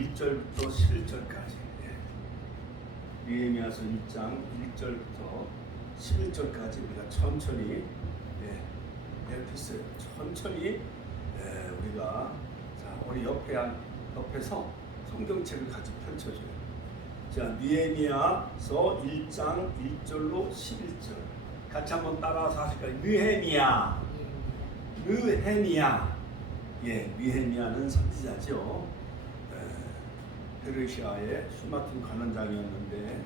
1절부터 11절까지 느헤미야서 1장 1절부터 11절까지 우리가 천천히 천천히 우리가 우리 옆에서 성경책을 같이 펼쳐줘요. 자, 느헤미야서 1장 1절로 11절 같이 한번 따라서 하실까요? 느헤미야. 느헤미야는 선지자죠. 페르시아의 수마틴 관원장이었는데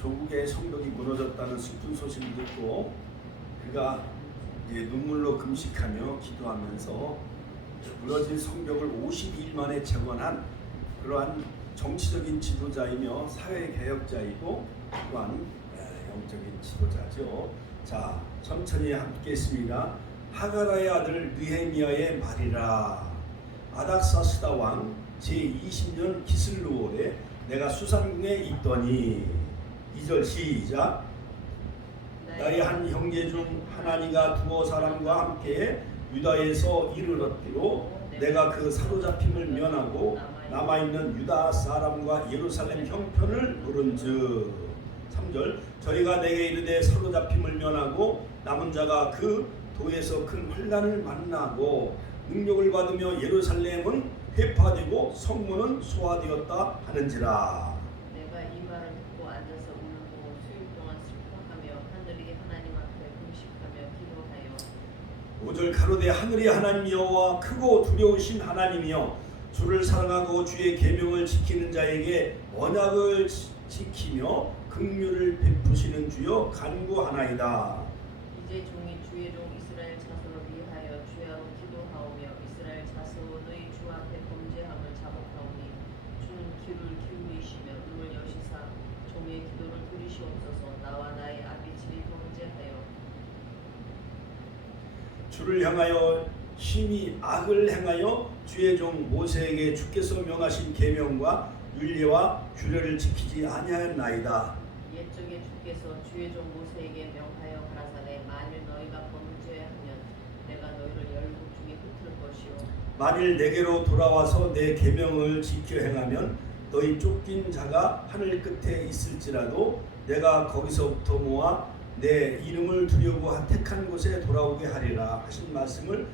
조국의 성벽이 무너졌다는 슬픈 소식을 듣고 그가 눈물로 금식하며 기도하면서 무너진 성벽을 52일 만에 재건한 그러한 정치적인 지도자이며 사회개혁자이고 또한 영적인 지도자죠. 자, 천천히 함께 했습니다. 하가라의 아들 느헤미야의 말이라. 아닥사스다 왕 제20년 기슬루월에 내가 수산궁에 있더니 2절 시작. 나의 한 형제 중 하나니가 두어 사람과 함께 유다에서 이르렀기로 내가 그 사로잡힘을 면하고 남아있는 유다 사람과 예루살렘 형편을 물은즉 3절 저희가 내게 이르되 사로잡힘을 면하고 남은 자가 그 도에서 큰 환난을 만나고 능력을 받으며 예루살렘은 회파되고 성문은 소화되었다 하는지라. 내가 이 말을 듣고 앉아서 울고 수일 동안 슬퍼하며 하늘의 하나님 앞에 금식하며 기도하여 5절 가로되 하늘의 하나님 여호와 크고 두려우신 하나님이여 주를 사랑하고 주의 계명을 지키는 자에게 언약을 지키며 긍휼을 베푸시는 주여 간구하나이다. 이제 종이 주의 종 이스라엘 자손을 위하여 주야로 기도하오며 이스라엘 자손의 주 앞에 범죄함을 자복하오니 주는 귀를 기울이시며 눈을 여시사 종의 기도를 들으시옵소서. 나와 나의 아비 집이 범죄하여 주를 향하여 심히 악을 행하여 주의 종 모세에게 주께서 명하신 계명과 율례와 규례를 지키지 아니하였나이다. 옛적에 주께서 주의 종 모세에게 명하여 가라사대 만일 너희가 범죄하면 내가 너희를 열국 중에 흩을 것이요 만일 내게로 돌아와서 내 계명을 지켜 행하면 너희 쫓긴 자가 하늘 끝에 있을지라도 내가 거기서부터 모아 내 이름을 두려고 택한 곳에 돌아오게 하리라 하신 말씀을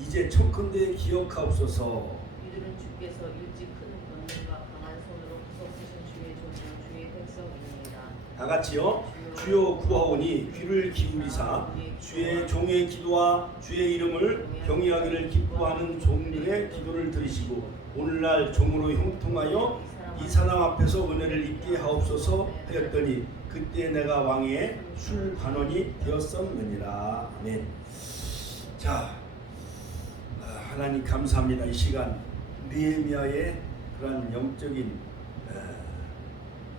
이제 청컨대 기억하옵소서. 이들은 주께서 일찍 큰 권능과 강한 손으로 구속하신 주의 종은 주의 백성입니다. 다 같이요. 주여 구하오니 귀를 기울이사 주의 종의 기도와 주의 이름을 경외하기를 기뻐하는 종들의 기도를 들으시고 오늘날 종으로 형통하여 이 사람 앞에서 은혜를 입게 하옵소서 하였더니 그때 내가 왕의 술관원이 되었었느니라. 아멘. 자, 하나님 감사합니다. 이 시간 느헤미야의 그러한 영적인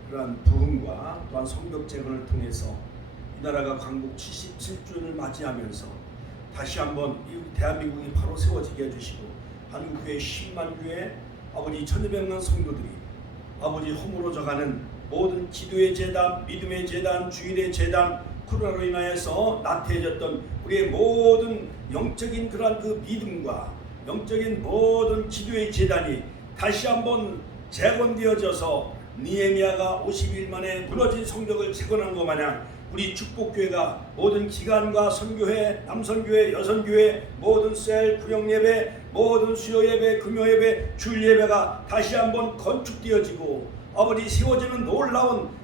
그러한 부흥과 또한 성벽 재건을 통해서 이 나라가 광복 77주년을 맞이하면서 다시 한번 이 대한민국이 바로 세워지게 해주시고 한국교회 10만 교회 아버지 1200만 성도들이 아버지 허물어져가는 모든 기도의 재단, 믿음의 재단, 주일의 재단, 코로나로 인하여서 나태해졌던 우리의 모든 영적인 그러한 그 믿음과 영적인 모든 기도의 재단이 다시 한번 재건되어져서 느헤미야가 50일 만에 무너진 성벽을 재건한 것 마냥 우리 축복교회가 모든 기관과 선교회, 남선교회, 여선교회, 모든 셀, 구역예배, 모든 수요예배, 금요예배, 주일예배가 다시 한번 건축되어지고 아버지 세워지는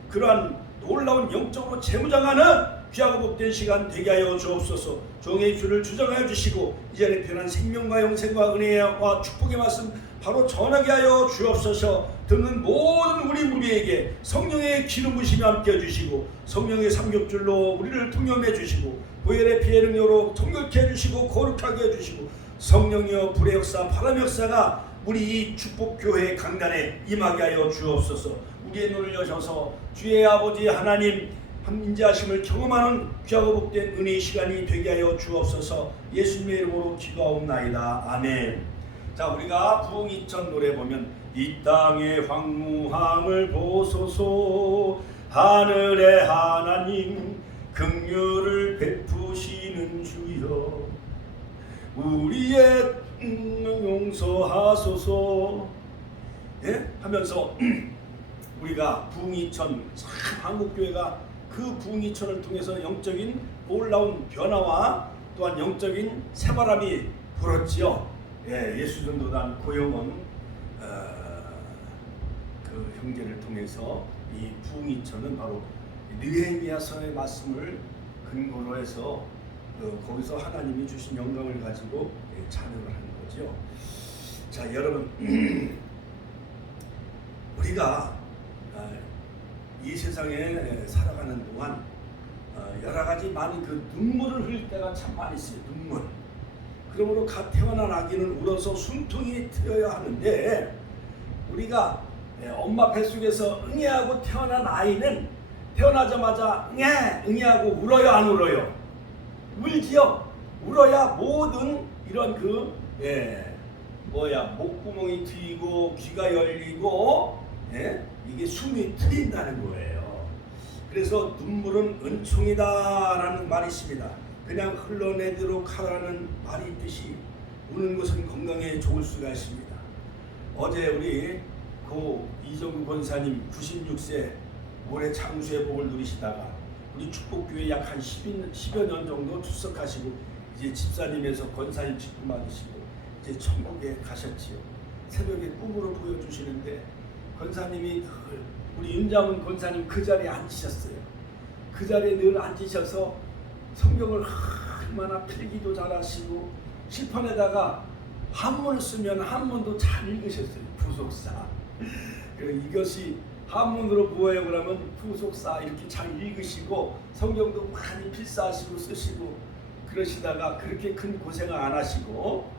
그러한 놀라운 영적으로 재무장하는 귀하고 복된 시간 되게 하여 주옵소서. 종의 입술을 주정하여 주시고 이전에 변한 생명과 영생과 은혜와 축복의 말씀 바로 전하게 하여 주옵소서. 듣는 모든 우리 무리에게 성령의 기름 부심이 함께 해주시고 성령의 삼겹줄로 우리를 통념해 주시고 보혈의 피의 능력으로 통역해 해주시고 거룩하게 해주시고 성령이여 불의 역사 바람의 역사가 우리 이 축복교회 강단에 임하게 하여 주옵소서. 우리의 눈을 여셔서 주의 아버지 하나님 함인자하심을 경험하는 귀하고 복된 은혜의 시간이 되게 하여 주옵소서. 예수님의 이름으로 기도하옵나이다. 아멘. 자, 우리가 부흥 이천 노래 보면 이 땅의 황무함을 보소서 하늘의 하나님 긍휼을 베푸시는 주여 우리의 용서하소서 하면서 우리가 부흥이천, 한국교회가 그 부흥이천을 통해서 영적인 놀라운 변화와 또한 영적인 새바람이 불었지요. 예수전도단 고영원 그 형제를 통해서 이 부흥이천은 바로 느헤미야서의 말씀을 근거로 해서 거기서 하나님이 주신 영광을 가지고 찬양을 하는 거죠. 자, 여러분, 우리가 이 세상에 살아가는 동안 여러 가지 많은 그 눈물을 흘릴 때가 참 많이 있어요. 눈물. 그러므로 갓 태어난 아기는 울어서 숨통이 트여야 하는데, 우리가 엄마 뱃속에서 응애하고 태어난 아이는 태어나자마자 응애하고 울어요, 안 울어요? 울지요. 울어야 모든 이런 목구멍이 트이고 귀가 열리고 이게 숨이 트인다는 거예요. 그래서 눈물은 은총이다라는 말이 있습니다. 그냥 흘러내도록 하라는 말이 있듯이 우는 것은 건강에 좋을 수가 있습니다. 어제 우리 고 이정구 권사님 96세 올해 장수의 복을 누리시다가 우리 축복교회 약 한 10여 년 정도 출석하시고 이제 집사님에서 권사님 직분 받으시고 이제 천국에 가셨지요. 새벽에 꿈으로 보여주시는데 권사님이 우리 윤자문 권사님 그 자리에 앉으셨어요. 그 자리에 늘 앉으셔서 성경을 얼마나 필기도 잘하시고 실판에다가 한문을 쓰면 한문도 잘 읽으셨어요. 부속사. 이것이 한문으로 뭐예요? 그러면 부속사 이렇게 잘 읽으시고 성경도 많이 필사하시고 쓰시고 그러시다가 그렇게 큰 고생을 안 하시고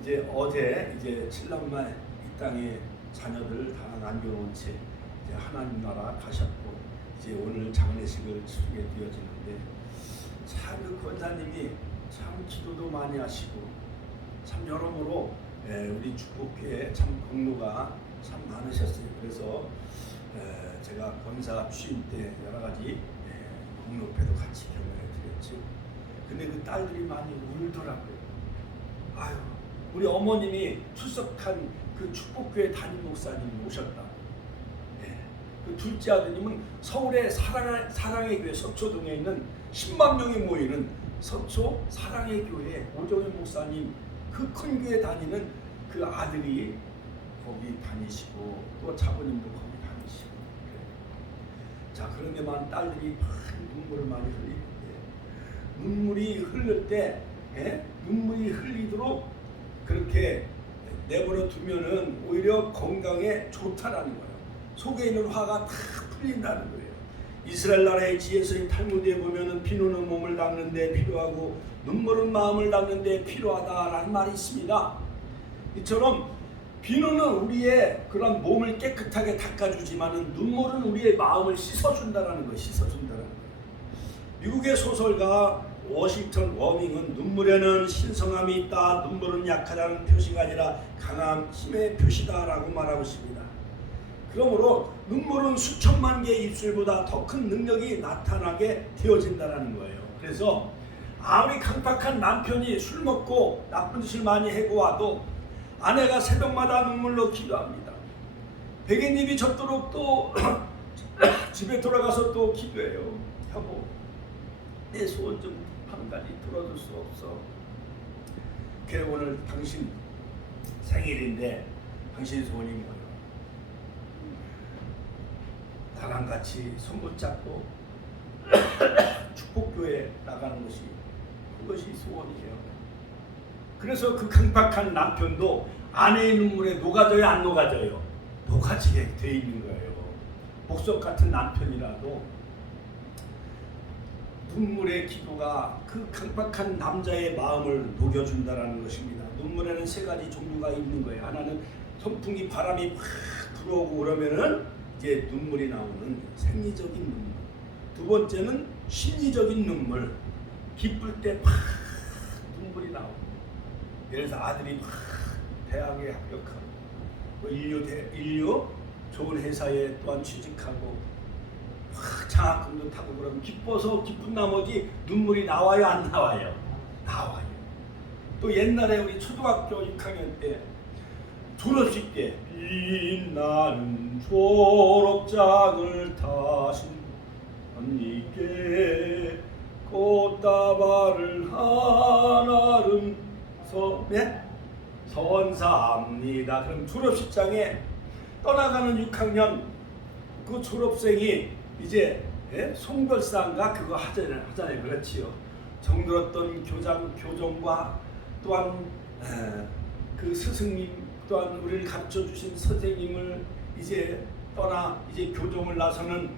이제 어제 이제 칠남말 이 땅에 자녀들 다 남겨놓은 채 이제 하나님 나라 가셨고 이제 오늘 장례식을 치르게 되어지는데 참 그 권사님이 참 기도도 많이 하시고 참 여러모로 우리 축복교회 참 공로가 참 많으셨어요. 그래서 제가 권사 취임 때 여러 가지 공로패도 같이 경험해 드렸죠. 근데 그 딸들이 많이 울더라고요. 아유, 우리 어머님이 출석한 그 축복교회 담임 목사님이 오셨다. 그 둘째 아드님은 서울의 사랑의 교회 서초동에 있는 10만 명이 모이는 서초 사랑의 교회 오정현 목사님 그 큰 교회 다니는 그 아들이 거기 다니시고 또 자부님도 거기 다니시고 자, 그런데만 딸들이 눈물을 많이 흘리는데 눈물이 흐를 때 눈물이 흘리도록 그렇게 내버려 두면은 오히려 건강에 좋다라는 거예요. 속에 있는 화가 다 풀린다는 거예요. 이스라엘 나라의 지혜서인 탈무드에 보면은 비누는 몸을 닦는데 필요하고 눈물은 마음을 닦는데 필요하다라는 말이 있습니다. 이처럼 비누는 우리의 그런 몸을 깨끗하게 닦아주지만은 눈물은 우리의 마음을 씻어준다라는 거예요. 씻어준다라는 거예요. 미국의 소설가 워싱턴 워밍은 눈물에는 신성함이 있다. 눈물은 약하다는 표시가 아니라 강함, 힘의 표시다라고 말하고 있습니다. 그러므로 눈물은 수천만 개의 입술보다 더 큰 능력이 나타나게 되어진다는 거예요. 그래서 아무리 강팍한 남편이 술 먹고 나쁜 짓을 많이 해고 와도 아내가 새벽마다 눈물로 기도합니다. 베갯잎이 젖도록 또 집에 돌아가서 또 기도해요. 여보, 내 소원 좀 한 가지 들어줄 수 없어. 그래, 오늘 당신 생일인데 당신 소원이 뭐예요? 나랑 같이 손 붙잡고 축복교회 나가는 것이 그것이 소원이에요. 그래서 그 강팍한 남편도 아내의 눈물에 녹아져요, 안 녹아져요? 녹아지게 돼 있는 거예요. 복석 같은 남편이라도 눈물의 기도가 그 강팍한 남자의 마음을 녹여준다는 것입니다. 눈물에는 세 가지 종류가 있는 거예요. 하나는 선풍기 바람이 확 불어오고 그러면은 이제 눈물이 나오는 생리적인 눈물. 두 번째는 심리적인 눈물. 기쁠 때 팍 눈물이 나오고. 예를 들어서 아들이 팍 대학에 합격하고 인류 좋은 회사에 또한 취직하고 장학금도 타고 그러면 기뻐서 기쁜 나머지 눈물이 나와요, 안 나와요? 나와요. 또 옛날에 우리 초등학교 6학년 때 졸업식 때 빛나는 졸업장을 타신 언니께 꽃다발을 하나름 선사합니다. 그럼 졸업식장에 떠나가는 6학년 그 졸업생이 이제 송별사인가 그거 하잖아요. 그렇지요. 정들었던 교정과 또한 그 스승님 또한 우리를 가르쳐 주신 선생님을 이제 떠나 이제 교정을 나서는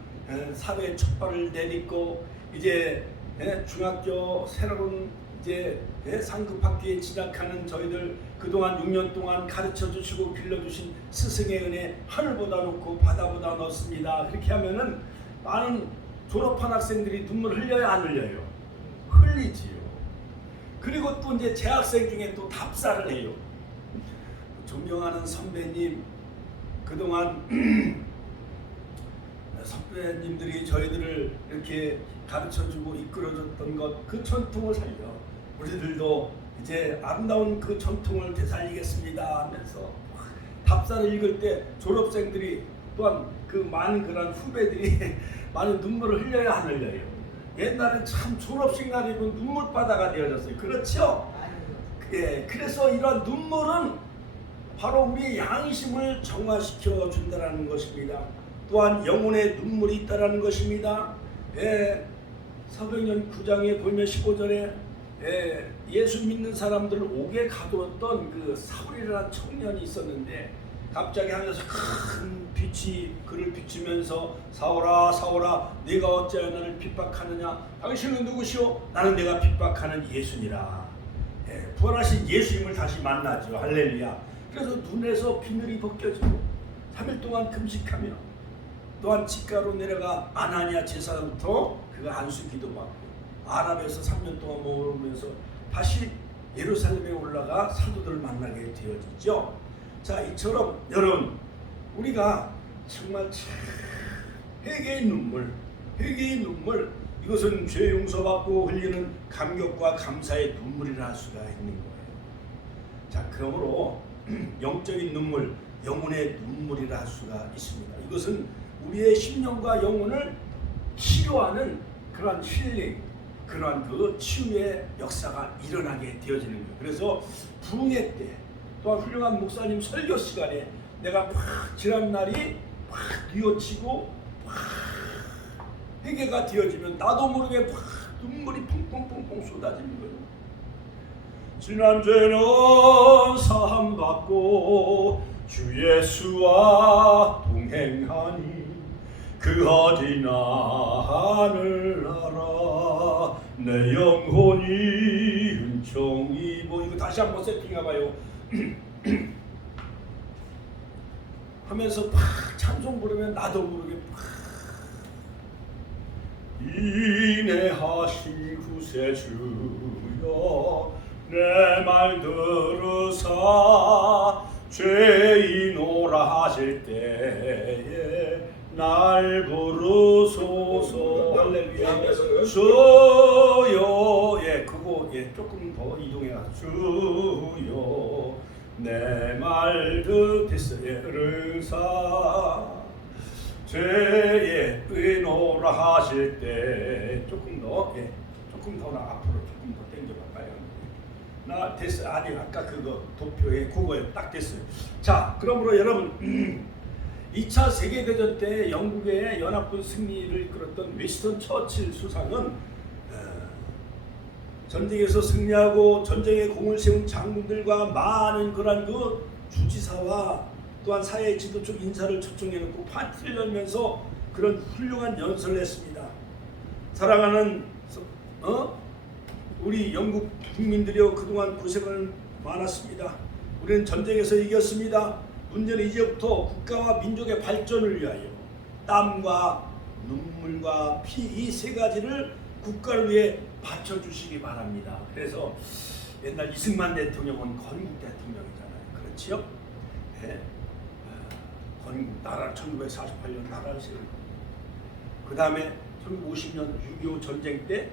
사회 첫 발을 내딛고 이제 중학교 새로운 이제 상급 학교에 진학하는 저희들 그동안 6년 동안 가르쳐 주시고 길러주신 스승의 은혜 하늘보다 높고 바다보다 높습니다. 그렇게 하면은 많은 졸업한 학생들이 눈물 흘려요, 안 흘려요? 흘리지요. 그리고 또 이제 재학생 중에 또 답사를 해요. 존경하는 선배님, 그동안 선배님들이 저희들을 이렇게 가르쳐주고 이끌어줬던 것, 그 전통을 살려 우리들도 이제 아름다운 그 전통을 되살리겠습니다 하면서 답사를 읽을 때 졸업생들이 또한 그 많은 그런 후배들이 많은 눈물을 흘려야 안 흘려요. 옛날엔 참 졸업식 날이고 눈물바다가 되어졌어요. 그렇죠? 그래서 이런 눈물은 바로 우리의 양심을 정화시켜 준다는 것입니다. 또한 영혼의 눈물이 있다라는 것입니다. 사도행전 9장에 보면 15절에 예수 믿는 사람들을 옥에 가두었던 그 사울이라는 청년이 있었는데 갑자기 하늘에서 큰 빛이 그를 비추면서 사울아 사울아 네가 어찌하여 나를 핍박하느냐 당신은 누구시오? 나는 내가 핍박하는 예수니라. 부활하신 예수님을 다시 만나죠. 할렐루야. 그래서 눈에서 비늘이 벗겨지고 3일 동안 금식하며 또한 집가로 내려가 아나니아 제사장부터 그가 안수 기도받고 아랍에서 3년 동안 머무르면서 다시 예루살렘에 올라가 사도들을 만나게 되어지죠. 자, 이처럼 여러분 우리가 정말 회개의 눈물 이것은 죄 용서받고 흘리는 감격과 감사의 눈물이라 할 수가 있는 거예요. 자, 그러므로 영적인 눈물, 영혼의 눈물이라 할 수가 있습니다. 이것은 우리의 심령과 영혼을 치료하는 그러한 힐링, 그러한 그 치유의 역사가 일어나게 되어지는 거예요. 그래서 부흥회 때 또한 훌륭한 목사님 설교 시간에 내가 막 지난 날이 막 뉘어치고 막 회개가 되어지면 나도 모르게 막 눈물이 펑펑펑펑 쏟아지는 거예요. 지난 죄는 사함받고 주 예수와 동행하니 그 어디나 하늘나라 내 영혼이 은총이 뭐 이거 다시 한번 세팅해봐요. 하면서 팍 찬송 부르면 나도 모르게 팍 인내하신 구세주여 내 말 들으사 죄인오라 하실 때에 날 부르소서. 할렐루야. 주여 그거 조금 더 이동해가 주여 내 말 듣으사 죄에 의노라 하실 때 조금 더 앞으로 조금 더 당겨봐봐요. 나 됐어요. 아니 아까 그거 도표에 그거에 딱 됐어요. 자, 그러므로 여러분 2차 세계대전 때 영국의 연합군 승리를 이끌었던 윈스턴 처칠 수상은 전쟁에서 승리하고 전쟁에 공을 세운 장군들과 많은 그런 그 주지사와 또한 사회 지도적 인사를 초청해놓고 파티를 열면서 그런 훌륭한 연설을 했습니다. 사랑하는 우리 영국 국민들이여 그동안 고생을 많았습니다. 우리는 전쟁에서 이겼습니다. 문제는 이제부터 국가와 민족의 발전을 위하여 땀과 눈물과 피 이 세 가지를 국가를 위해 바쳐주시기 바랍니다. 그래서 옛날 이승만 대통령은 건국 대통령이잖아요. 그렇지요? 네. 건국 나라 1948년 나라를 세우고 그 다음에 1950년 6.25 전쟁 때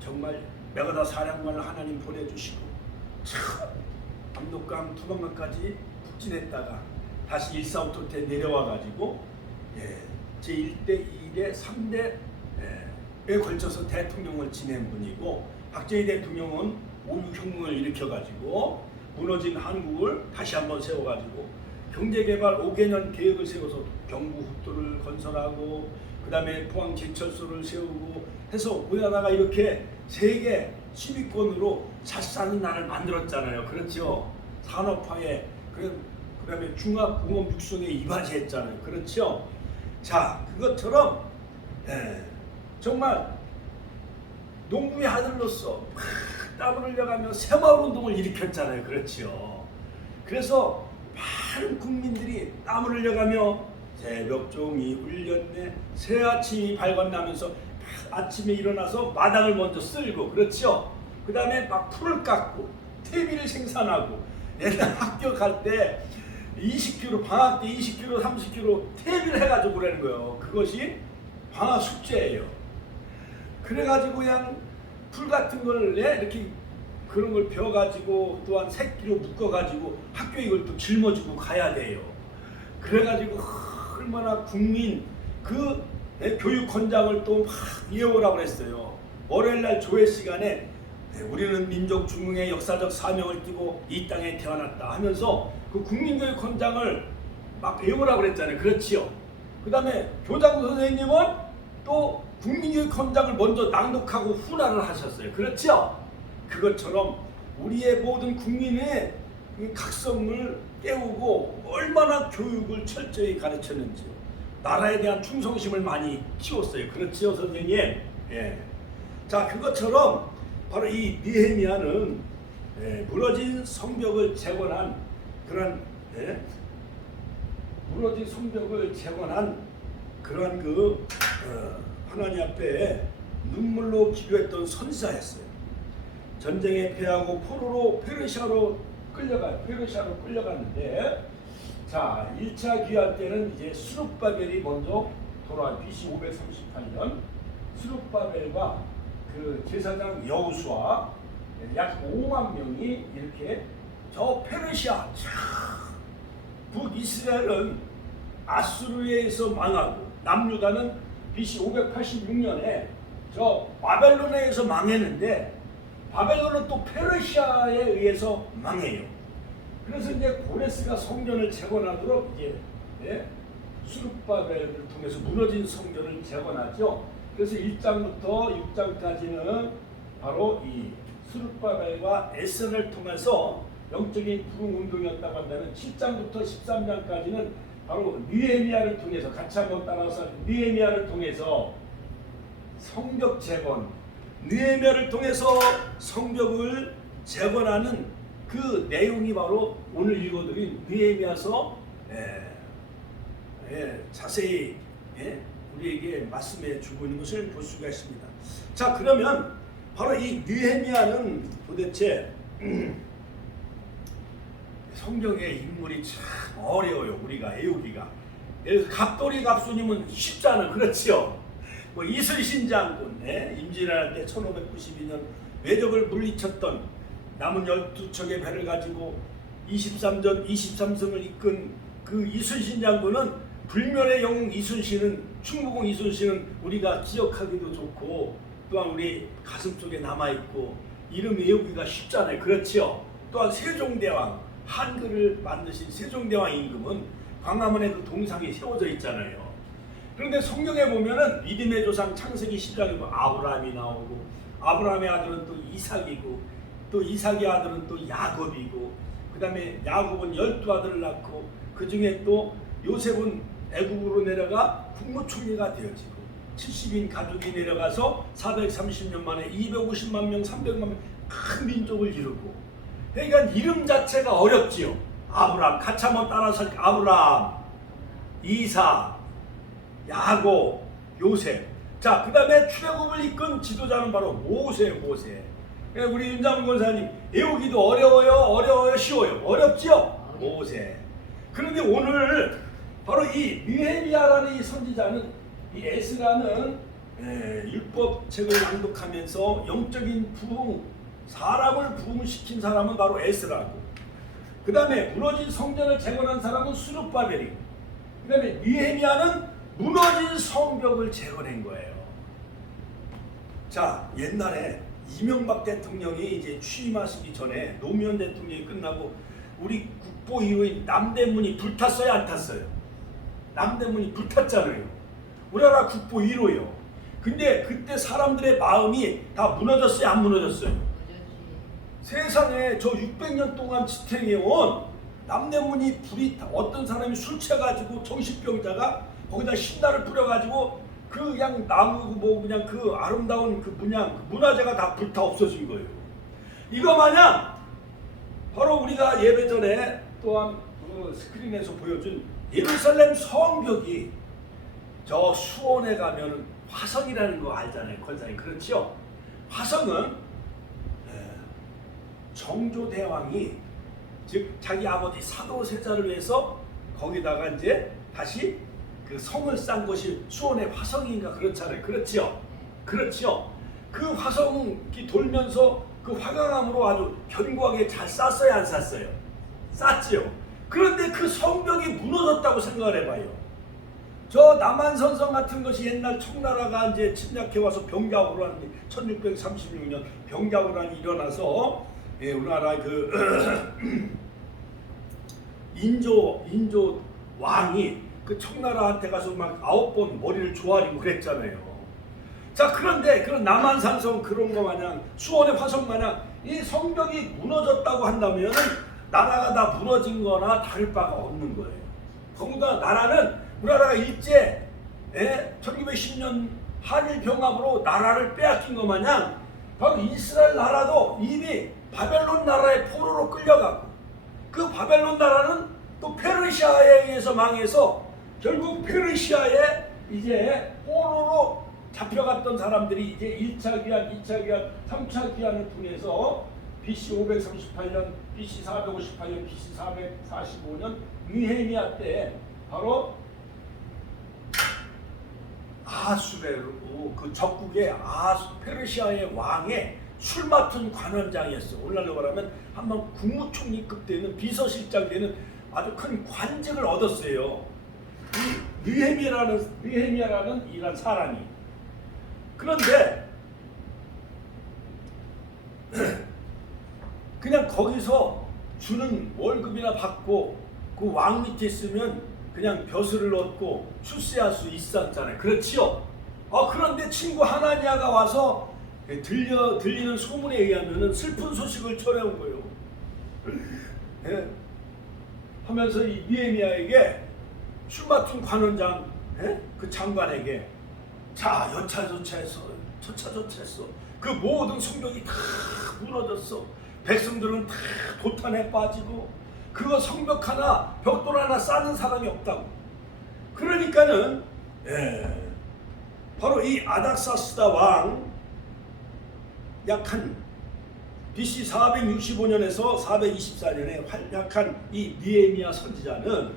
정말 메가다 사령관을 하나님 보내주시고 참 압록강 두만강까지 북진했다가 다시 일사후토 때 내려와가지고 제1대, 2대, 3대에 걸쳐서 대통령을 지낸 분이고, 박정희 대통령은 5.16혁명을 일으켜가지고 무너진 한국을 다시 한번 세워가지고 경제개발 5개년 계획을 세워서 경부국도를 건설하고 그 다음에 포항제철소를 세우고 해서 우리나라가 이렇게 세계 10위권으로 잘 사는 나라를 만들었잖아요. 그렇죠? 산업화에 그 다음에 중화공업 육성에 이바지했잖아요. 그렇죠? 자, 그것처럼 정말 농부의 아들로서 땀을 흘려가며 새마을운동을 일으켰잖아요. 그렇죠? 그래서 많은 국민들이 땀을 흘려가며 새벽종이 울렸네, 새아침이 발견나면서 아침에 일어나서 마당을 먼저 쓸고, 그렇죠? 그 다음에 막 풀을 깎고 퇴비를 생산하고, 옛날 학교 갈 때 20kg, 방학 때 20kg, 30kg 퇴비를 해가지고 그러는 거예요. 그것이 방학 숙제예요. 그래가지고 그냥 풀 같은 걸 이렇게 그런 걸 베어가지고 또한 새끼로 묶어가지고 학교에 이걸 또 짊어지고 가야 돼요. 그래가지고 얼마나 국민 그 교육헌장을 또 막 외우라고 했어요. 월요일날 조회 시간에 우리는 민족 중흥의 역사적 사명을 띠고 이 땅에 태어났다 하면서 그 국민교육헌장을 막 외우라고 그랬잖아요. 그렇지요. 그 다음에 교장 선생님은 또 국민교육헌장을 먼저 낭독하고 훈화를 하셨어요. 그렇죠? 그것처럼 우리의 모든 국민의 각성을 깨우고 얼마나 교육을 철저히 가르쳤는지요. 나라에 대한 충성심을 많이 키웠어요. 그렇지요, 선생님? 예. 자, 그것처럼 바로 이 느헤미야는 무너진 성벽을 재건한 그런 무너진 성벽을 재건한 그런 하나님 앞에 눈물로 기도했던 선지자였어요. 전쟁에 패하고 포로로 페르시아로 끌려갔는데, 자, 1차 귀환 때는 이제 스룹바벨이 먼저 돌아와요. BC 538년 스룹바벨과 그 제사장 여호수아 약 5만 명이 이렇게 저 페르시아, 북이스라엘은 아수르에 의해서 망하고 남유다는 BC 586년에 저 바벨론에 의해서 망했는데, 바벨론은 또 페르시아에 의해서 망해요. 그래서 이제 고레스가 성전을 재건하도록 이제 수룹바벨을 통해서 무너진 성전을 재건하죠. 그래서 1장부터 6장까지는 바로 이 수룹바벨과 에스를 통해서 영적인 부흥 운동이었다고 한다면, 7장부터 13장까지는 바로 느헤미야를 통해서, 같이 한번 따라서 느헤미야를 통해서 성벽 재건, 느헤미야를 통해서 성벽을 재건하는 그 내용이 바로 오늘 읽어드린 느헤미야서 자세히 우리에게 말씀해 주고 있는 것을 볼 수가 있습니다. 자, 그러면 바로 이 느헤미야는 도대체 성경의 인물이 참 어려워요. 우리가 외우기가. 예를 들어서 갑돌이 갑수님은 쉽잖아요. 그렇지요. 뭐 이순신 장군, 임진왜란 때 1592년 외적을 물리쳤던 남은 12척의 배를 가지고 23성을 이끈 그 이순신 장군은, 불멸의 영웅 이순신은, 충무공 이순신은 우리가 기억하기도 좋고 또한 우리 가슴 속에 남아있고 이름 외우기가 쉽잖아요. 그렇지요. 또한 세종대왕, 한글을 만드신 세종대왕 임금은 광화문에 그 동상이 세워져 있잖아요. 그런데 성경에 보면은 믿음의 조상 창세기 10장에 아브라함이 나오고, 아브라함의 아들은 또 이삭이고, 또 이삭의 아들은 또 야곱이고, 그 다음에 야곱은 12아들을 낳고, 그 중에 또 요셉은 애굽으로 내려가 국무총리가 되어지고, 70인 가족이 내려가서 430년 만에 250만 명, 300만 명 큰 민족을 이루고. 그러니까 이름 자체가 어렵지요. 아브라함, 같이 한번 따라서 아브라함, 이삭, 야곱, 요셉. 자, 그 다음에 출애굽을 이끈 지도자는 바로 모세. 우리 윤장훈 권사님, 외우기도 어려워요, 쉬워요? 어렵지요? 모세. 그런데 오늘 바로 이 느헤미야라는 이 선지자는, 이 에스라는 율법책을 낭독하면서 영적인 부흥, 사람을 부흥시킨 사람은 바로 에스라고. 그 다음에 무너진 성전을 재건한 사람은 스룹바벨이고, 그 다음에 느헤미야는 무너진 성벽을 재건한 거예요. 자, 옛날에 이명박 대통령이 이제 취임하시기 전에 노무현 대통령이 끝나고 우리 국보 이후에 남대문이 불탔어요, 안 탔어요? 남대문이 불탔잖아요. 우리나라 국보 1호요. 근데 그때 사람들의 마음이 다 무너졌어요, 안 무너졌어요? 세상에 저 600년 동안 지탱해온 남대문이 불이 어떤 사람이 술 취해가지고 정신병자가 거기다 신나를 뿌려가지고 그 그냥 나무 뭐 그냥 그 아름다운 그 문화재가 다 불타 없어진 거예요. 이거 마냥 바로 우리가 예배 전에 또한 그 스크린에서 보여준 예루살렘 성벽이 저 수원에 가면 화성이라는 거 알잖아요, 권사님. 그렇죠? 화성은 정조대왕이 즉 자기 아버지 사도세자를 위해서 거기다가 이제 다시 그 성을 싼 것이 수원의 화성인가 그렇잖아요. 그렇죠? 그렇죠. 그 화성이 돌면서 그 화강암으로 아주 견고하게 잘 쌌어요, 안 쌌어요? 쌌지요. 그런데 그 성벽이 무너졌다고 생각을 해봐요. 저 남한선성 같은 것이 옛날 청나라가 이제 침략해 와서 병자호란 1636년 병자호란이 일어나서 우리나라 그 인조 왕이 그 청나라한테 가서 막 9번 머리를 조아리고 그랬잖아요. 자, 그런데 그런 남한산성 그런 거 마냥 수원의 화성 마냥 이 성벽이 무너졌다고 한다면 나라가 다 무너진 거나 다를 바가 없는 거예요. 더군다나 나라는 우리나라가 일제 1910년 한일 병합으로 나라를 빼앗긴 것 마냥 바로 이스라엘 나라도 이미 바벨론 나라의 포로로 끌려가고 그 바벨론 나라는 또 페르시아에 의해서 망해서 결국 페르시아에 이제 포로로 잡혀갔던 사람들이 이제 1차 귀환, 2차 귀환, 3차 귀환을 통해서 BC 538년, BC 458년, BC 445년 느헤미야 때 바로 아수르 그 적국의 페르시아의 왕의 술 맡은 관원장이었어. 오늘날로 말하면 한번 국무총리급 되는 비서실장 되는 아주 큰 관직을 얻었어요. 이 느헤미야라는 이란 사람이. 그런데 그냥 거기서 주는 월급이나 받고 그 왕 밑에 있으면 그냥 벼슬을 얻고 출세할 수 있었잖아요. 그렇지요? 그런데 친구 하나니아가 와서 들리는 소문에 의하면 슬픈 소식을 전해온 거예요. 예? 하면서 이 느헤미야에게 술 맡은 관원장 그 장관에게 자 여차저차했어 그 모든 성벽이 다 무너졌어. 백성들은 다 도탄에 빠지고 그거 성벽 하나 벽돌 하나 쌓는 사람이 없다고. 그러니까는 바로 이 아닥사스다 왕 약 한 BC 465년에서 424년에 활약한 이 느헤미야 선지자는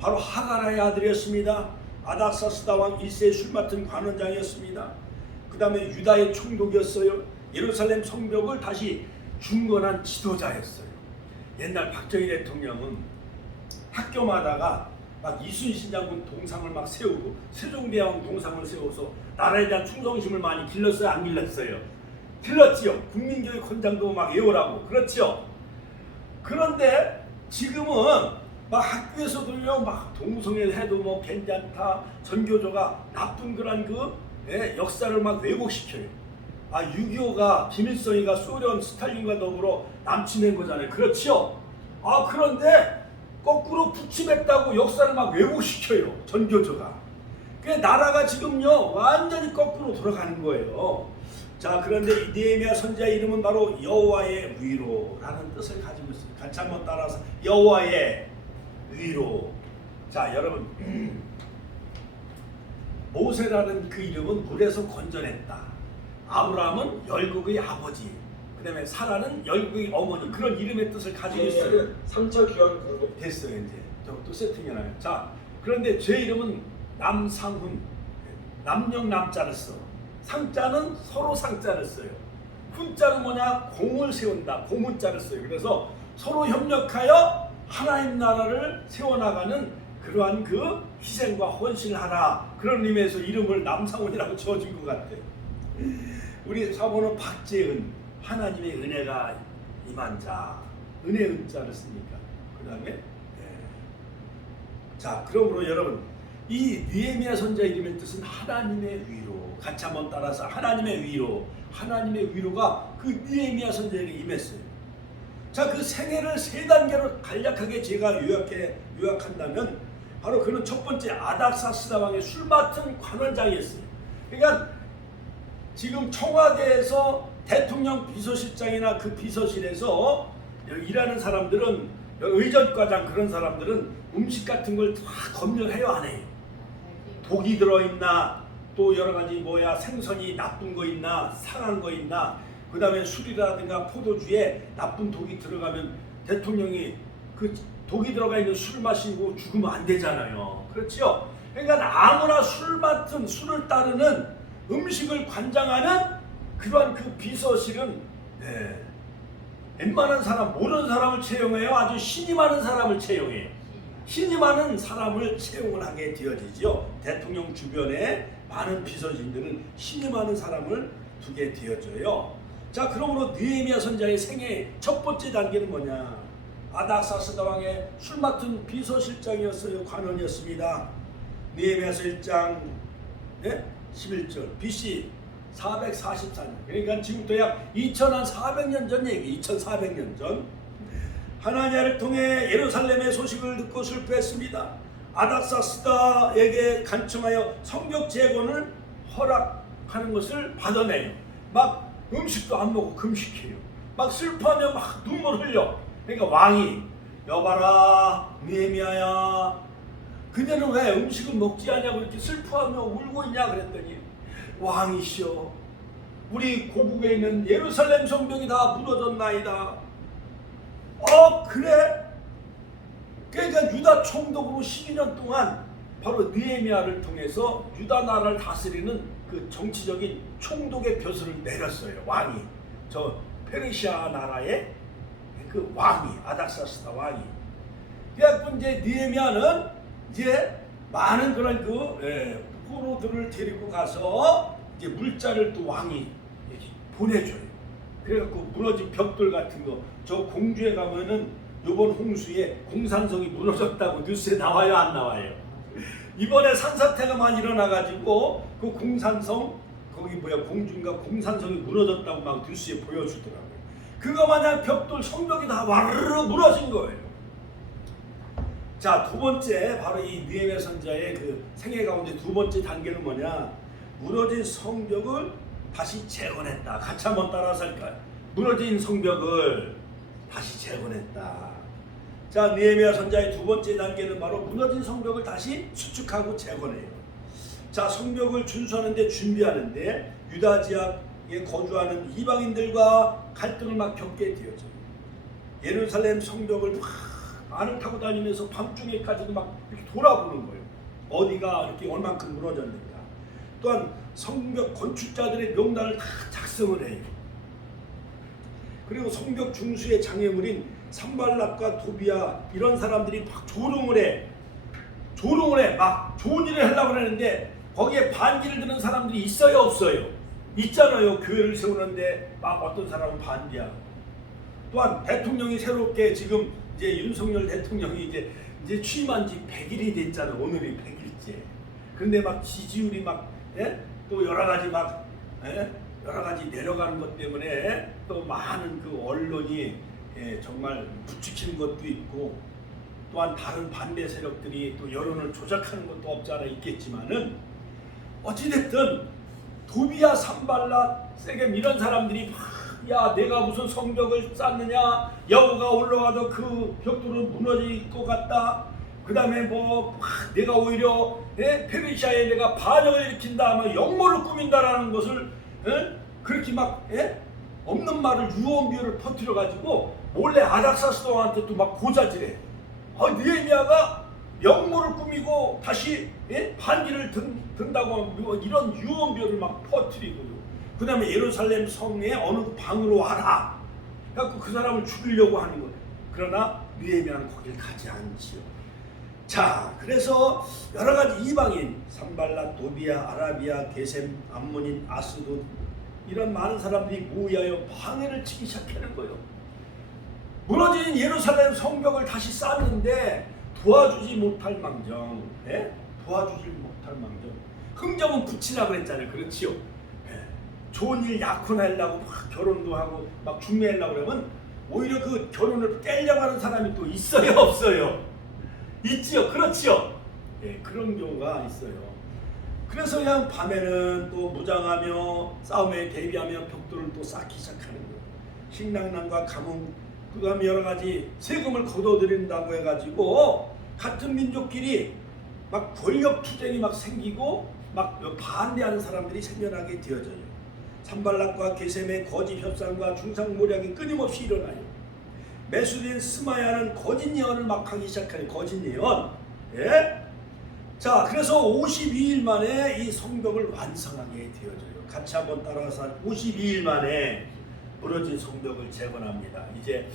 바로 하가라의 아들이었습니다. 아닥사스다 왕 1세의 술 맡은 관원장이었습니다. 그 다음에 유다의 총독이었어요. 예루살렘 성벽을 다시 중건한 지도자였어요. 옛날 박정희 대통령은 학교마다가 막 이순신 장군 동상을 막 세우고 세종대왕 동상을 세워서 나라에 대한 충성심을 많이 길렀어요, 안 길렀어요? 길렀지요. 국민교육 헌장도 막 외우라고. 그렇죠? 그런데 지금은 막 학교에서도요, 막 동성애 해도 뭐 괜찮다, 전교조가 나쁜 그런 역사를 막 왜곡시켜요. 6.25가 김일성이가 소련 스탈린과 더불어 남침한 거잖아요. 그렇죠? 그런데 거꾸로 부침했다고 역사를 막 왜곡시켜요. 전교조가. 그래 나라가 지금요 완전히 거꾸로 돌아가는 거예요. 자, 그런데 이 느헤미야 선지자 이름은 바로 여호와의 위로라는 뜻을 가지고 있습니다. 같이 한번 따라서 여호와의 위로. 자, 여러분 모세라는 그 이름은 물에서 건져냈다. 아브라함은 열국의 아버지, 그 다음에 사라는 열국의 어머니, 그런 이름의 뜻을 가지고 있어요. 3차 귀환 공급 됐어요. 이제 또 세팅이 나요. 자, 그런데 제 이름은 남상훈, 남영 남자를 써. 상자는 서로 상자를 써요. 훈자는 뭐냐? 공을 세운다. 공문자를 써요. 그래서 서로 협력하여 하나님 나라를 세워나가는 그러한 그 희생과 헌신을 하라. 그런 의미에서 이름을 남상원이라고 지어준 것 같아요. 우리 사모는 박재은, 하나님의 은혜가 임한 자, 은혜 은자를 쓰니까. 그 다음에 자, 그러므로 여러분, 이 느헤미야 선지자 이름의 뜻은 하나님의 위로. 같이 한번 따라서 하나님의 위로. 하나님의 위로가 그 느헤미야 선지자에게 임했어요. 자, 그 생애를 세 단계로 간략하게 제가 요약한다면 바로 그는 첫 번째 아닥사스다 왕의 술 맡은 관원장이었어요. 그러니까 지금 청와대에서 대통령 비서실장이나 그 비서실에서 일하는 사람들은, 의전과장 그런 사람들은 음식 같은 걸 다 검열해요, 안 해요? 독이 들어있나, 또 여러 가지 생선이 나쁜 거 있나, 상한 거 있나, 그 다음에 술이라든가 포도주에 나쁜 독이 들어가면 대통령이 그 독이 들어가 있는 술 마시고 죽으면 안 되잖아요. 그렇죠? 그러니까 아무나 술을 따르는 음식을 관장하는 그러한 그 비서실은 웬만한 사람, 모르는 사람을 채용해요. 아주 신이 많은 사람을 채용해요. 신이 많은 사람을 채용을 하게 되어지죠. 대통령 주변에 많은 비서진들은 신이 많은 사람을 두게 되어져요. 자, 그러므로 느헤미야 선지자의 생애 첫 번째 단계는 뭐냐? 아닥사스다 왕의 술 맡은 비서실장이었어요. 관원이었습니다. 느헤미야서 1장 11절 BC 444년, 그러니까 지금부터 약 2400년 전 얘기. 2400년 전 하나냐를 통해 예루살렘의 소식을 듣고 슬퍼했습니다. 아닥사스다에게 간청하여 성벽 재건을 허락하는 것을 받아내요. 막 음식도 안 먹고 금식해요. 막 슬퍼하며 막 눈물 흘려. 그러니까 왕이, 여봐라 느헤미야야, 그녀는 왜 음식을 먹지 않냐고 이렇게 슬퍼하며 울고 있냐 그랬더니, 왕이시여, 우리 고국에 있는 예루살렘 성벽이 다 무너졌나이다. 그래? 그러니까 유다 총독으로 12년 동안 바로 느헤미야를 통해서 유다 나라를 다스리는 그 정치적인 총독의 벼슬을 내렸어요. 왕이, 저 페르시아 나라의 그 왕이, 아닥사스다 왕이. 그래서 이제 느헤미야는 이제 많은 그런 포로들을 데리고 가서 이제 물자를 또 왕이 보내줘요. 그래갖고 무너진 벽돌 같은 거, 저 공주에 가면은 이번 홍수에 공산성이 무너졌다고 뉴스에 나와요, 안 나와요? 이번에 산사태가 많이 일어나가지고 그 공산성, 거기 공주인가 공산성이 무너졌다고 막 뉴스에 보여주더라고요. 그거 마냥 벽돌 성벽이 다 와르르 무너진 거예요. 자, 두 번째, 바로 이 느헤미야 선지자의 그 생애 가운데 두 번째 단계는 뭐냐? 무너진 성벽을 다시 재건했다. 같이 한번 따라서 할까요? 무너진 성벽을 다시 재건했다. 자, 느헤미야 선지자의 두 번째 단계는 바로 무너진 성벽을 다시 수축하고 재건해요. 자, 성벽을 준수하는데 준비하는데 유다 지역에 거주하는 이방인들과 갈등을 막 겪게 되어져요. 예루살렘 성벽을 막 말을 타고 다니면서 밤중에까지도 막 이렇게 돌아보는 거예요. 어디가 이렇게 얼만큼 무너졌는가. 또한 성벽 건축자들의 명단을 다 작성을 해요. 그리고 성벽 중수의 장애물인 산발락과 도비야 이런 사람들이 막 조롱을 해. 막 좋은 일을 하려고 하는데 거기에 반기를 드는 사람들이 있어요, 없어요? 있잖아요. 교회를 세우는데 막 어떤 사람은 반대하고. 또한 대통령이 새롭게 지금 이제 윤석열 대통령이 이제 취임한 지 100일이 됐잖아요. 오늘이 100일째. 그런데 막 지지율이 막 또 여러 가지 내려가는 것 때문에 또 많은 그 언론이 정말 부추기는 것도 있고, 또한 다른 반대 세력들이 또 여론을 조작하는 것도 없지 않아 있겠지만은, 어찌됐든 도비야, 산발락, 세겜 이런 사람들이 야, 내가 무슨 성벽을 쌓느냐, 여호가 올라가도 그 벽돌은 무너질 것 같다. 그 다음에 내가 오히려 페르시아에 내가 반역을 일으킨다 하면 역모를 꾸민다라는 것을 그렇게 막 없는 말을 유언비어를 퍼뜨려 가지고 몰래 아닥사스다 왕한테 또 막 고자질해. 느헤미야가 역모를 꾸미고 다시 반기를 든다고 이런 유언비어를 막 퍼뜨리고요. 그 다음에 예루살렘 성의 어느 방으로 와라. 그래갖고 그 사람을 죽이려고 하는 거예요. 그러나 느헤미야는 거길 가지 않지요. 자, 그래서 여러 가지 이방인, 산발랏, 도비야, 아라비아, 게셈, 암몬인, 아스돗 이런 많은 사람들이 모여여 방해를 치기 시작하는 거예요. 무너진 예루살렘 성벽을 다시 쌓는데 도와주지 못할 망정, 도와주지 못할 망정. 흥정은 붙이라 그랬잖아요. 그렇지요. 좋은 일 약혼하려고 막 결혼도 하고 막 중매하려고 그러면 오히려 그 결혼을 깨려고 하는 사람이 또 있어요, 없어요? 있지요, 그렇지요. 그런 경우가 있어요. 그래서 그냥 밤에는 또 무장하며 싸움에 대비하며 벽돌을 또 쌓기 시작하는 거예요. 식량난과 가뭄, 그다음에 여러 가지 세금을 걷어들인다고 해가지고 같은 민족끼리 막 권력 투쟁이 막 생기고 막 반대하는 사람들이 생겨나게 되어져요. 산발락과 게셈의 거짓 협상과 중상모략이 끊임없이 일어나요. 메수딘 스마야는 거짓 예언을 막 하기 시작하는 거짓 예언. 자, 그래서 52일 만에 이 성벽을 완성하게 되어져요. 같이 한번 따라서 52일 만에 무너진 성벽을 재건합니다. 이제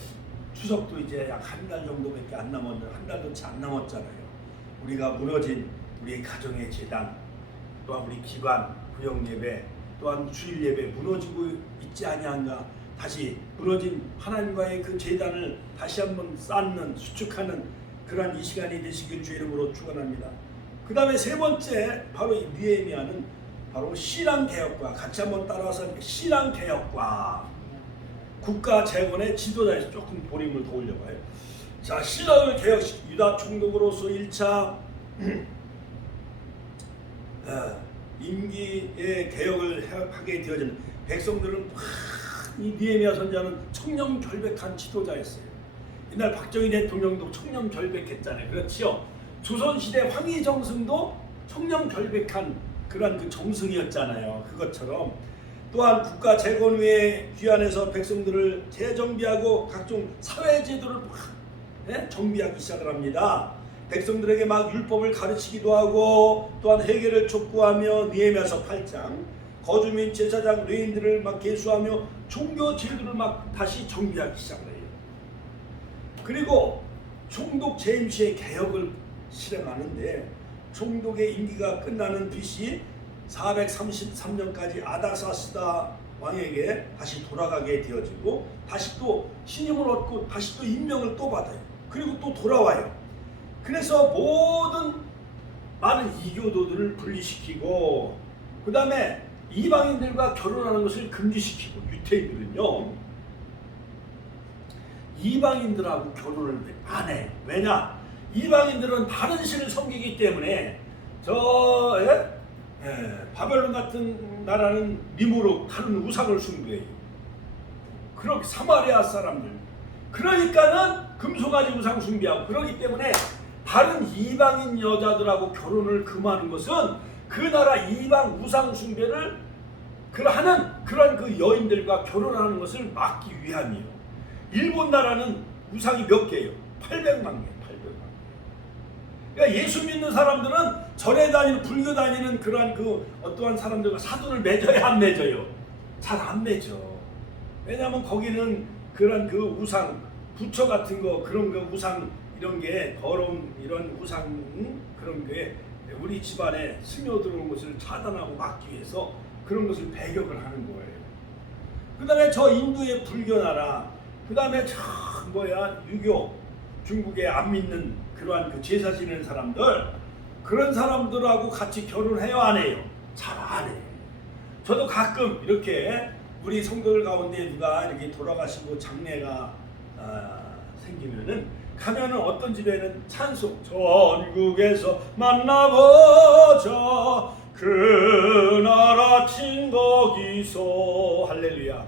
추석도 이제 약 한 달 정도밖에 안 남았는데 한 달도 채 안 남았잖아요. 우리가 무너진 우리 가정의 재단, 또한 우리 기관, 구역예배, 또한 주일예배 무너지고 있지 아니한가. 다시 무너진 하나님과의 그 재단을 다시 한번 쌓는, 수축하는 그러한 이 시간이 되시길 주의 이름으로 축원합니다. 그 다음에 세 번째 바로 이 느헤미야는 바로 신앙개혁과 같이 한번 따라서 신앙개혁과 국가 재건의 지도자에서 조금 보림을 더 올려봐요. 자, 신앙을 개혁시키 유다 총독으로서 1차 임기의 개혁을 하게 되어지는 백성들은 이 느헤미야 선지자는 청렴결백한 지도자였어요. 이날 박정희 대통령도 청렴결백했잖아요. 그렇지요. 조선시대 황희정승도 청렴결백한 그런 그 정승이었잖아요. 그것처럼 또한 국가 재건 후에 귀환해서 백성들을 재정비하고 각종 사회제도를 정비하기 시작을 합니다. 백성들에게 막 율법을 가르치기도 하고 또한 회개를 촉구하며 느헤미야서 8장 거주민 제사장 레인들을 막 계수하며 종교 제도를 막 다시 정비하기 시작을 해요. 그리고 총독 제임스의 개혁을 실행하는데 총독의 임기가 끝나는 BC 433년까지 아닥사스다 왕에게 다시 돌아가게 되어지고 다시 또 신임을 얻고 다시 또 임명을 또 받아요. 그리고 또 돌아와요. 그래서 모든 많은 이교도들을 분리시키고 그 다음에 이방인들과 결혼하는 것을 금지시키고 유태인들은요 이방인들하고 결혼을 안 해. 왜냐? 이방인들은 다른 신을 섬기기 때문에 바벨론 같은 나라는 미모로 다른 우상을 숭배해요. 그렇게 사마리아 사람들 그러니까는 금송아지 우상 숭배하고 그러기 때문에 다른 이방인 여자들하고 결혼을 금하는 것은 그 나라 이방 우상 숭배를 하는 그런 그 여인들과 결혼하는 것을 막기 위함이에요. 일본 나라는 우상이 몇 개예요? 800만 개. 그러니까 예수 믿는 사람들은 절에 다니는 불교 다니는 그러한 그 어떠한 사람들과 사돈을 맺어야 안 맺어요? 잘 안 맺어. 왜냐하면 거기는 그런 그 우상 부처 같은 거 그런 거 우상 이런 게 더러운 이런 우상 그런 게 우리 집안에 스며들어온 것을 차단하고 막기 위해서 그런 것을 배격을 하는 거예요. 그 다음에 저 인도의 불교 나라 그 다음에 유교 중국에 안 믿는 그러한 그 제사 지내는 사람들 그런 사람들하고 같이 결혼해요 안 해요? 잘 안 해요. 저도 가끔 이렇게 우리 성도들 가운데 누가 이렇게 돌아가시고 장례가 생기면은 가면은 어떤 집에는 찬송 전국에서 만나보자 그나라 친거기서 할렐루야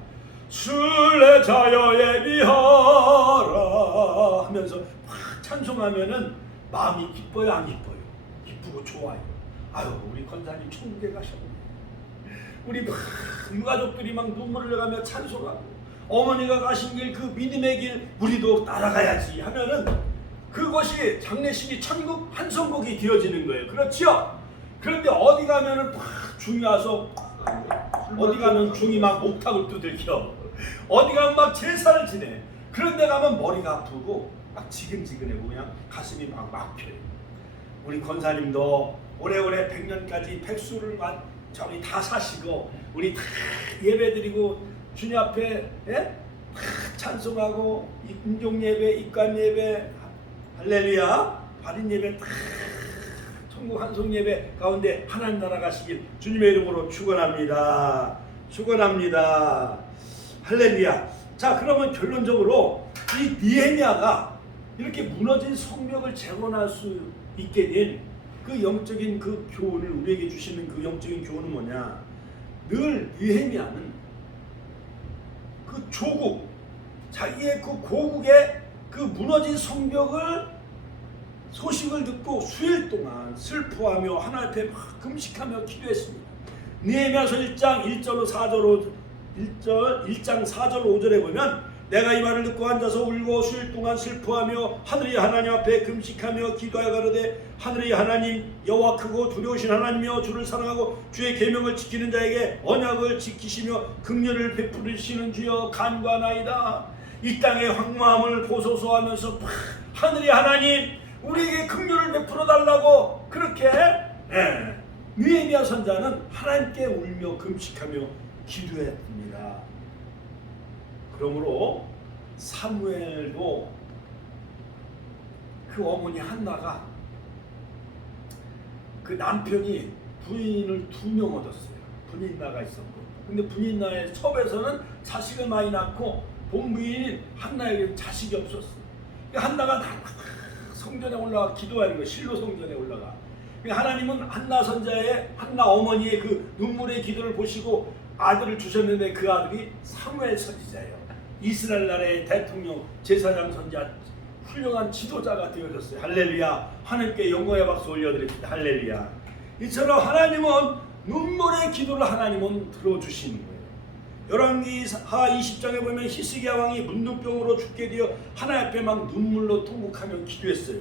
순례자여 예비하라 하면서 막 찬송하면은 마음이 기뻐요 안 기뻐요? 기쁘고 좋아요. 아유 우리 권사님 천국에 가셨네. 우리 막 유가족들이 막 눈물을 흘려가며 찬송하고 어머니가 가신 길 그 믿음의 길 우리도 따라가야지 하면은 그것이 장례식이 천국 한성곡이 되어지는 거예요. 그렇지요? 그런데 어디 가면은 막 중이 와서 어디 가면 중이 막 목탁을 두들겨. 어디 가면 막 제사를 지내. 그런 데 가면 머리가 아프고 막 지근지근하고 그냥 가슴이 막 막혀요. 우리 권사님도 오래오래 100년까지 백수를 저기 다 사시고 우리 다 예배드리고 주님 앞에 다 찬송하고 임종 예배, 입관 예배, 할렐루야, 발인 예배 다 천국 한송 예배 가운데 하나님 나라 가시길 주님의 이름으로 축원합니다. 축원합니다. 할렐루야. 자, 그러면 결론적으로 이 느헤미야가 이렇게 무너진 성벽을 재건할 수 있게 된 그 영적인 그 교훈을 우리에게 주시는 그 영적인 교훈은 뭐냐? 늘 느헤미야는 그 조국, 자기의 그 고국의 그 무너진 성벽을 소식을 듣고 수일 동안 슬퍼하며 하나님 앞에 막 금식하며 기도했습니다. 느헤미야서 1장 1절로 4절로 1장 4절 5절에 보면 내가 이 말을 듣고 앉아서 울고 수일 동안 슬퍼하며 하늘의 하나님 앞에 금식하며 기도하여 가로되 하늘의 하나님 여호와 크고 두려우신 하나님이여 주를 사랑하고 주의 계명을 지키는 자에게 언약을 지키시며 긍휼을 베푸시는 주여 간구하나이다. 이 땅의 황무함을 보소서 하면서 하늘의 하나님 우리에게 긍휼을 베풀어 달라고 그렇게 느헤미야 선자는 하나님께 울며 금식하며 기도했습니다. 그러므로 사무엘도 그 어머니 한나가 그 남편이 부인을 2명 얻었어요. 분인나가 있었고, 근데 분인나의 첩에서는 자식을 많이 낳고 본부인 한나에게 자식이 없었어. 한나가 성전에 올라가 기도하는 거예요. 실로 성전에 올라가. 하나님은 한나 선자의 한나 어머니의 그 눈물의 기도를 보시고 아들을 주셨는데 그 아들이 사무엘 선지자예요. 이스라엘 나라의 대통령, 제사장 선지자, 훌륭한 지도자가 되어졌어요. 할렐루야. 하나님께 영광의 박수 올려드립니다. 할렐루야. 이처럼 하나님은 눈물의 기도를 하나님은 들어주시는 거예요. 열왕기하 20장에 보면 히스기야 왕이 문둥병으로 죽게 되어 하나님 앞에 막 눈물로 통곡하며 기도했어요.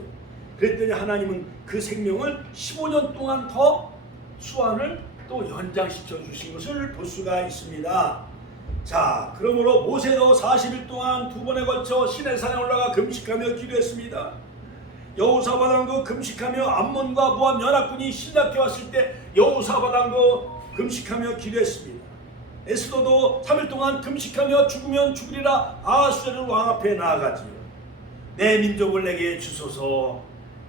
그랬더니 하나님은 그 생명을 15년 동안 더 수완을 또 연장시켜 주신 것을 볼 수가 있습니다. 자, 그러므로 모세도 40일 동안 2번에 걸쳐 시내산에 올라가 금식하며 기도했습니다. 여호사밧 왕도 금식하며 암몬과 모압 연합군이 신락해 왔을 때 여호사밧 왕도 금식하며 기도했습니다. 에스더도 3일 동안 금식하며 죽으면 죽으리라 아하수에르 왕 앞에 나아가지요. 내 민족을 내게 주소서.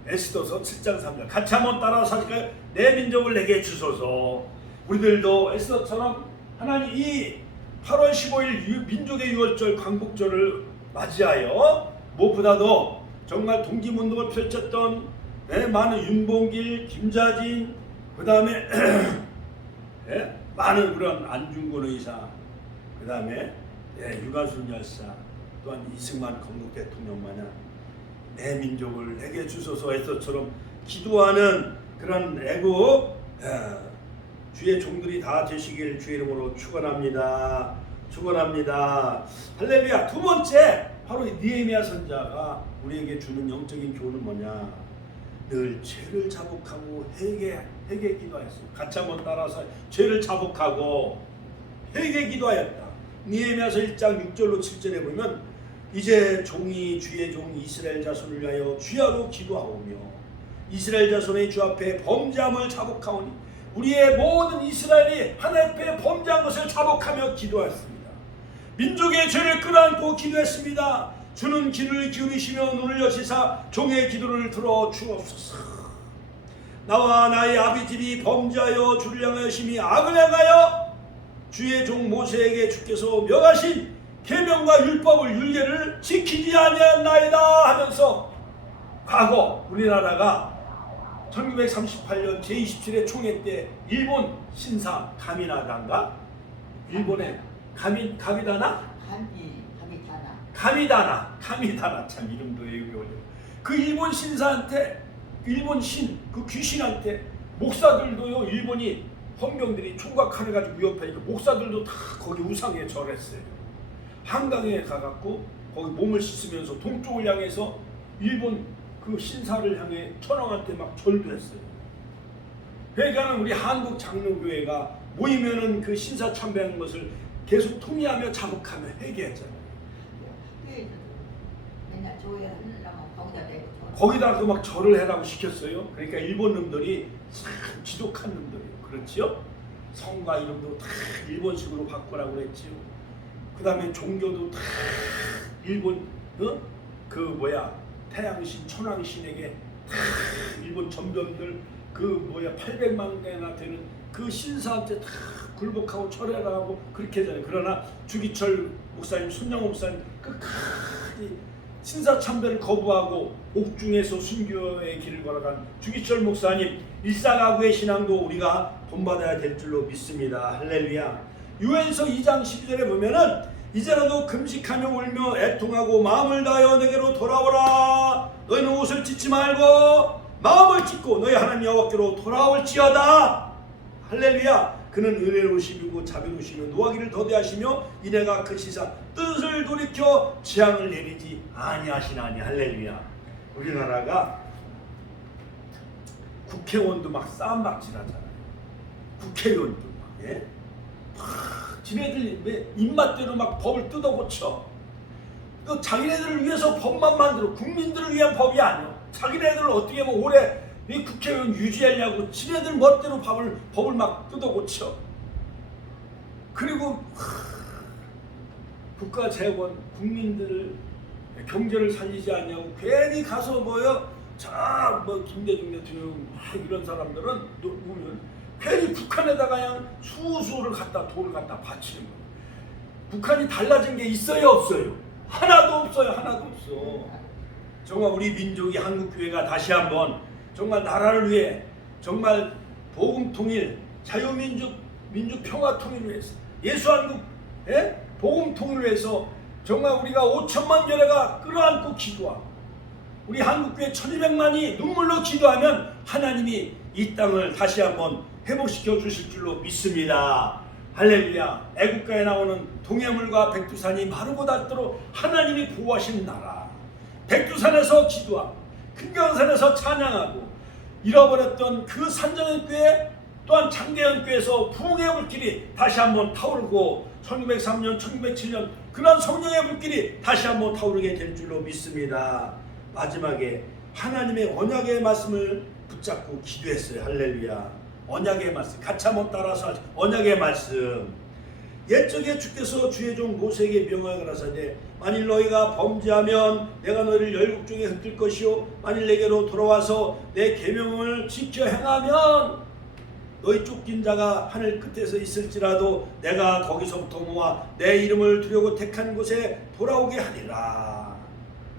에스더서 7장 3절 같이 한번 따라서 하실까요? 내 민족을 내게 주소서. 우리들도 에스더처럼 하나님 이 8월 15일 민족의 유월절 광복절을 맞이하여 무엇보다도 정말 독립운동을 펼쳤던 많은 윤봉길, 김자진, 그 다음에 많은 그런 안중근 의사, 그 다음에 유가순 열사, 또한 이승만 건국 대통령 마냥 내 민족을 내게 주소서 에서처럼 기도하는 그런 애국 주의 종들이 다 되시길 주의 이름으로 축원합니다. 축원합니다. 할렐루야. 두 번째 바로 이 느헤미야 선자가 우리에게 주는 영적인 교훈은 뭐냐? 늘 죄를 자복하고 회개 기도하였어요. 같이 한번 따라서 죄를 자복하고 회개 기도하였다. 느헤미야서 1장 6절로 7절에 보면 이제 종이 주의 종 이스라엘 자손을 위하여 주야로 기도하오며 이스라엘 자손의 주 앞에 범죄함을 자복하오니 우리의 모든 이스라엘이 하나님 앞에 범죄한 것을 자복하며 기도했습니다. 민족의 죄를 끌어안고 기도했습니다. 주는 귀를 기울이시며 눈을 여시사 종의 기도를 들어 주옵소서. 나와 나의 아비집이 범죄하여 주를 향하여 심히 악을 행하여 주의 종 모세에게 주께서 명하신 계명과 율법을 율례를 지키지 아니하였나이다 하면서 과거 우리나라가 1938년 제27회 총회 때 일본 신사 가미나다인가? 일본의 가미다나 참 이름도 외우기 그 일본 신사한테 일본 그 귀신한테 목사들도요 일본이 헌병들이 총각하려 가지고 위협하니까 목사들도 다 거기 우상에 절했어요. 한강에 가갖고 거기 몸을 씻으면서 동쪽을 향해서 일본 그 신사를 향해 천황한테 막 절도 했어요. 그러니까 우리 한국 장로교회가 모이면은 그 신사참배하는 것을 계속 통의하며 자복하며 회개했잖아요. 학교에서도 맨날 조회하려면 거기다 내고 거기다 그 막 절을 해라고 시켰어요. 그러니까 일본 놈들이 참 지독한 놈들이에요. 그렇지요? 성과 이름도 다 일본식으로 바꾸라고 그랬지요. 그 다음에 종교도 다 일본 그 뭐야 태양신 천왕신에게 다 일본 전병들 그 뭐야 800만 개나 되는 그 신사한테 다 굴복하고 철회하고 그렇게 하잖아요. 그러나 주기철 목사님, 손영호 목사님 끝까지 신사참배를 거부하고 옥중에서 순교의 길을 걸어간 주기철 목사님 일사가구의 신앙도 우리가 본받아야 될 줄로 믿습니다. 할렐루야. 요한서 2장 12절에 보면은 이제라도 금식하며 울며 애통하고 마음을 다하여 내게로 돌아오라. 너희는 옷을 찢지 말고 마음을 찢고 너희 하나님 여호와께로 돌아올지어다. 할렐루야. 그는 은혜로우시고 자비로우시며 노하기를 더디하시며 이내가 그 시사 뜻을 돌이켜 재앙을 내리지 아니하시나니. 할렐루야. 우리나라가 국회의원도 막 싸움박질하잖아요. 국회의원도 막, 예? 막 지네들 입맛대로 막 법을 뜯어고쳐. 또 자기네들을 위해서 법만 만들어. 국민들을 위한 법이 아니야. 자기네들을 어떻게 하면 오래 이 국회의원 유지하려고 지네들 멋대로 법을 막 뜯어고쳐. 그리고 국가 재원, 국민들 경제를 살리지 않냐고 괜히 가서 뭐 김대중 대통령 이런 사람들은 보면 괜히 북한에다가 그냥 수수를 갖다 돈을 갖다 바치는 거예요. 북한이 달라진 게 있어요, 없어요? 하나도 없어요. 하나도 없어. 정말 우리 민족이 한국교회가 다시 한번 정말 나라를 위해 정말 복음 통일, 자유민족, 민족 평화 통일을 위해서 예수한국 복음 통일을 위해서 정말 우리가 5천만 교회가 끌어안고 기도하고 우리 한국교회 1200만이 눈물로 기도하면 하나님이 이 땅을 다시 한번 회복시켜 주실 줄로 믿습니다. 할렐루야. 애국가에 나오는 동해물과 백두산이 마르고 닳도록 하나님이 보호하신 나라. 백두산에서 기도하고 금강산에서 찬양하고 잃어버렸던 그 산정현교회 또한 장대현교회에서 부흥의 불길이 다시 한번 타오르고 1903년 1907년 그런 성령의 불길이 다시 한번 타오르게 될 줄로 믿습니다. 마지막에 하나님의 언약의 말씀을 붙잡고 기도했어요. 할렐루야. 언약의 말씀 같이 한번 따라서 하죠. 언약의 말씀. 옛적에 주께서 주의 종 모세에게 명하여 가라사대 만일 너희가 범죄하면 내가 너희를 열국 중에 흩을 것이요 만일 내게로 돌아와서 내 계명을 지켜 행하면 너희 쫓긴 자가 하늘 끝에서 있을지라도 내가 거기서부터 모아 내 이름을 두려고 택한 곳에 돌아오게 하리라.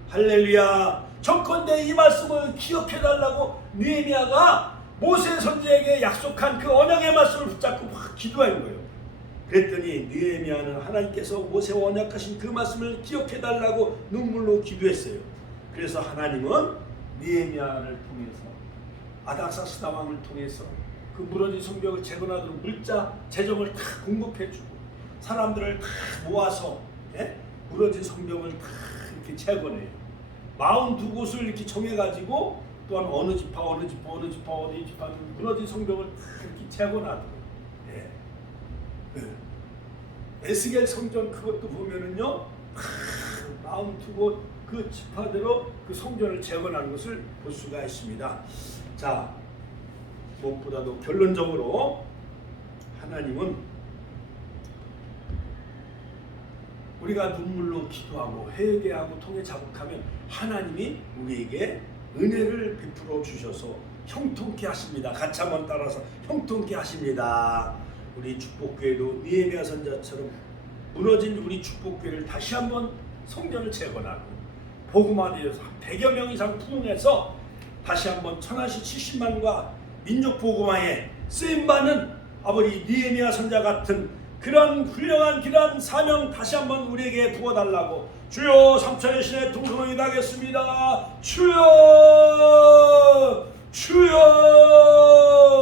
할렐루야. 정컨대 이 말씀을 기억해달라고 느헤미야가 모세 선지자에게 약속한 그 언약의 말씀을 붙잡고 막 기도한 거예요. 그랬더니 느헤미야는 하나님께서 모세와 언약하신 그 말씀을 기억해달라고 눈물로 기도했어요. 그래서 하나님은 느헤미야를 통해서 아닥사스다 왕을 통해서 그 무너진 성벽을 재건하도록 물자 재정을 다 공급해주고 사람들을 다 모아서 무너진 성벽을 다 이렇게 재건해요. 42곳을 이렇게 정해가지고 또한 어느 지파 어느 무너진 성벽을 다 이렇게 재건하도록. 에스겔 성전 그것도 보면은요 42곳 그 지파대로 그 성전을 재건하는 것을 볼 수가 있습니다. 자, 무엇보다도 결론적으로 하나님은 우리가 눈물로 기도하고 회개하고 통해 자복하면 하나님이 우리에게 은혜를 베풀어 주셔서 형통케 하십니다. 같이 한번 따라서 형통케 하십니다. 우리 축복교회도 느헤미야 선자처럼 무너진 우리 축복교회를 다시 한번 성전을 재건하고 복음화되어서 100여 명 이상 부흥해서 다시 한번 천하시 70만과 민족 복음화에 쓰임받는 아버지 느헤미야 선자 같은 그런 훌륭한 귀한 사명 다시 한번 우리에게 부어달라고 주여 삼천의 신의 동성을 기도하겠습니다. 주여 주여